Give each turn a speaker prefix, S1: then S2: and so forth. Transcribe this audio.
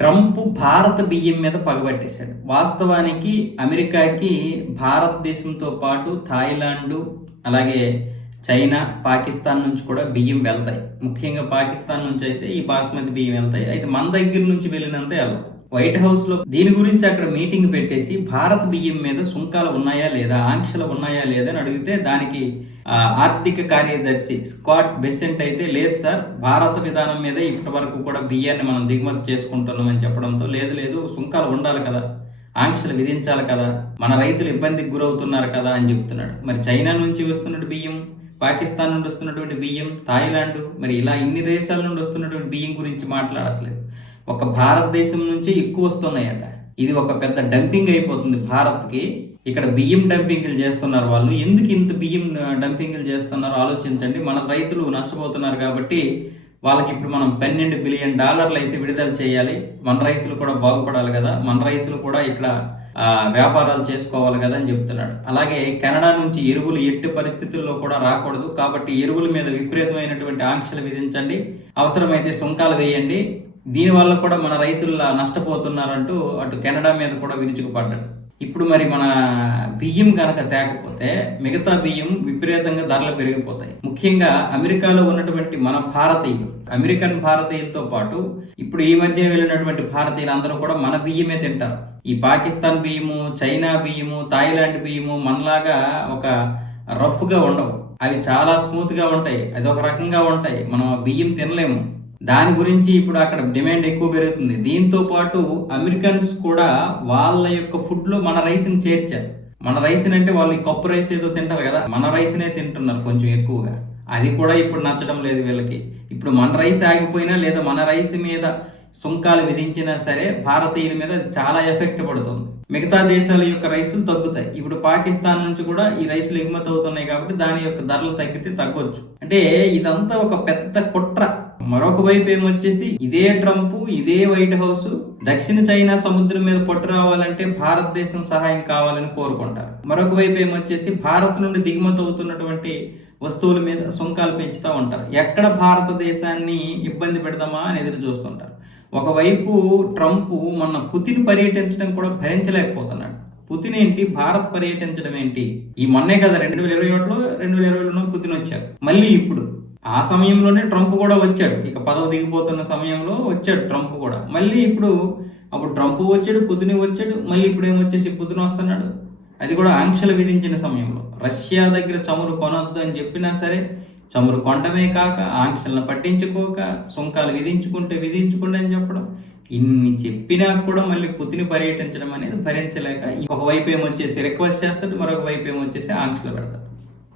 S1: Trump భారత బియ్యం మీద పగబట్టేశాడు. వాస్తవానికి అమెరికాకి భారతదేశంతో పాటు థాయిలాండ్ అలాగే చైనా పాకిస్తాన్ నుంచి కూడా బియ్యం వెళ్తాయి. ముఖ్యంగా పాకిస్తాన్ నుంచి అయితే ఈ బాస్మతి బియ్యం వెళ్తాయి. అయితే మన దగ్గర నుంచి వెళ్ళినంత వెళ్ళవు వైట్ హౌస్లో దీని గురించి అక్కడ మీటింగ్ పెట్టేసి భారత బియ్యం మీద సుంకాలు ఉన్నాయా లేదా? ఆంక్షలు ఉన్నాయా లేదా? అని అడిగితే దానికి ఆర్థిక కార్యదర్శి స్కాట్ బెసెంట్ అయితే లేదు సార్ భారత విధానం మీద ఇప్పటి వరకు కూడా బియ్యాన్ని మనం దిగుమతి చేసుకుంటున్నామని చెప్పడంతో లేదు లేదు సుంకాలు ఉండాలి కదా ఆంక్షలు విధించాలి కదా మన రైతులు ఇబ్బందికి గురవుతున్నారు కదా అని చెప్తున్నాడు. మరి చైనా నుంచి వస్తున్నటువంటి బియ్యం పాకిస్తాన్ నుండి వస్తున్నటువంటి బియ్యం థాయిలాండ్ మరి ఇలా ఇన్ని దేశాల నుండి వస్తున్నటువంటి బియ్యం గురించి మాట్లాడట్లేదు. ఒక భారతదేశం నుంచి ఎక్కువ వస్తున్నాయట. ఇది ఒక పెద్ద డంపింగ్ అయిపోతుంది భారత్కి. ఇక్కడ బియ్యం డంపింగ్లు చేస్తున్నారు వాళ్ళు. ఎందుకు ఇంత బియ్యం డంపింగ్లు చేస్తున్నారో? ఆలోచించండి. మన రైతులు నష్టపోతున్నారు కాబట్టి వాళ్ళకి ఇప్పుడు మనం పన్నెండు బిలియన్ డాలర్లు అయితే విడుదల చేయాలి. మన రైతులు కూడా బాగుపడాలి కదా. మన రైతులు కూడా ఇక్కడ వ్యాపారాలు చేసుకోవాలి కదా అని చెప్తున్నాడు. అలాగే కెనడా నుంచి ఎరువులు ఎట్టి పరిస్థితుల్లో కూడా రాకూడదు. కాబట్టి ఎరువుల మీద విపరీతమైనటువంటి ఆంక్షలు విధించండి. అవసరమైతే సుంకాలు వేయండి. దీనివల్ల కూడా మన రైతులు నష్టపోతున్నారంటూ అటు కెనడా మీద కూడా విరుచుకుపడ్డాడు ఇప్పుడు మరి మన బియ్యం కనుక తేకపోతే మిగతా బియ్యం విపరీతంగా ధరలు పెరిగిపోతాయి. ముఖ్యంగా అమెరికాలో ఉన్నటువంటి మన భారతీయులు అమెరికన్ భారతీయులతో పాటు ఇప్పుడు ఈ మధ్య వెళ్ళినటువంటి భారతీయులు అందరూ కూడా మన బియ్యమే తింటారు. ఈ పాకిస్తాన్ బియ్యము చైనా బియ్యము థాయిలాండ్ బియ్యము మనలాగా ఒక రఫ్గా ఉండవు. అవి చాలా స్మూత్గా ఉంటాయి. అదొక రకంగా ఉంటాయి. మనం ఆ బియ్యం తినలేము. దాని గురించి ఇప్పుడు అక్కడ డిమాండ్ ఎక్కువ పెరుగుతుంది. దీంతో పాటు అమెరికన్స్ కూడా వాళ్ళ యొక్క ఫుడ్లో మన రైస్ని చేర్చారు. మన రైస్ అంటే వాళ్ళు కప్పు రైస్ ఏదో తింటారు కదా మన రైస్నే తింటున్నారు కొంచెం ఎక్కువగా. అది కూడా ఇప్పుడు నచ్చడం లేదు వీళ్ళకి. ఇప్పుడు మన రైస్ ఆగిపోయినా లేదా మన రైస్ మీద సుంకాలు విధించినా సరే భారతీయుల మీద అది చాలా ఎఫెక్ట్ పడుతుంది. మిగతా దేశాల యొక్క రైసులు తగ్గుతాయి. ఇప్పుడు పాకిస్తాన్ నుంచి కూడా ఈ రైసులు ఎగుమతి అవుతున్నాయి కాబట్టి దాని యొక్క ధరలు తగ్గితే తగ్గొచ్చు. అంటే ఇదంతా ఒక పెద్ద కుట్ర. మరొక వైపు ఏమొచ్చేసి ఇదే ట్రంప్ ఇదే వైట్ హౌస్ దక్షిణ చైనా సముద్రం మీద పట్టు రావాలంటే భారతదేశం సహాయం కావాలని కోరుకుంటారు. మరొక వైపు ఏమొచ్చేసి భారత్ నుండి దిగుమతి అవుతున్నటువంటి వస్తువుల మీద సుంకాలు పెంచుతూ ఉంటారు. ఎక్కడ భారతదేశాన్ని ఇబ్బంది పెడదామా అని ఎదురు చూస్తుంటారు. ఒకవైపు ట్రంప్ మొన్న పుతిన్ పర్యటించడం కూడా భరించలేకపోతున్నాడు. పుతిన్ ఏంటి? భారత్ పర్యటించడం ఏంటి? ఈ మొన్నే కదా రెండు వేల ఇరవై ఒకటిలో రెండు వేల ఇరవై పుతిన్ వచ్చారు. మళ్ళీ ఇప్పుడు ఆ సమయంలోనే ట్రంప్ కూడా వచ్చాడు. ఇక పదవి దిగిపోతున్న సమయంలో వచ్చాడు ట్రంప్ కూడా. మళ్ళీ ఇప్పుడు అప్పుడు ట్రంప్ వచ్చాడు పుతిన్ వచ్చాడు మళ్ళీ ఇప్పుడు ఏమొచ్చేసి పుతిన్ వస్తున్నాడు? అది కూడా ఆంక్షలు విధించిన సమయంలో. రష్యా దగ్గర చమురు కొనొద్దు అని చెప్పినా సరే చమురు కొండమే కాక ఆంక్షలను పట్టించుకోక సుంకాలు విధించుకుంటే విధించుకుంటే అని చెప్పడం ఇన్ని చెప్పినా కూడా మళ్ళీ పుతిని పర్యటించడం అనేది భరించలేక ఒకవైపు ఏమొచ్చేసి రిక్వెస్ట్ చేస్తాడు మరొక వైపు ఏమొచ్చేసి ఆంక్షలు పెడతాడు.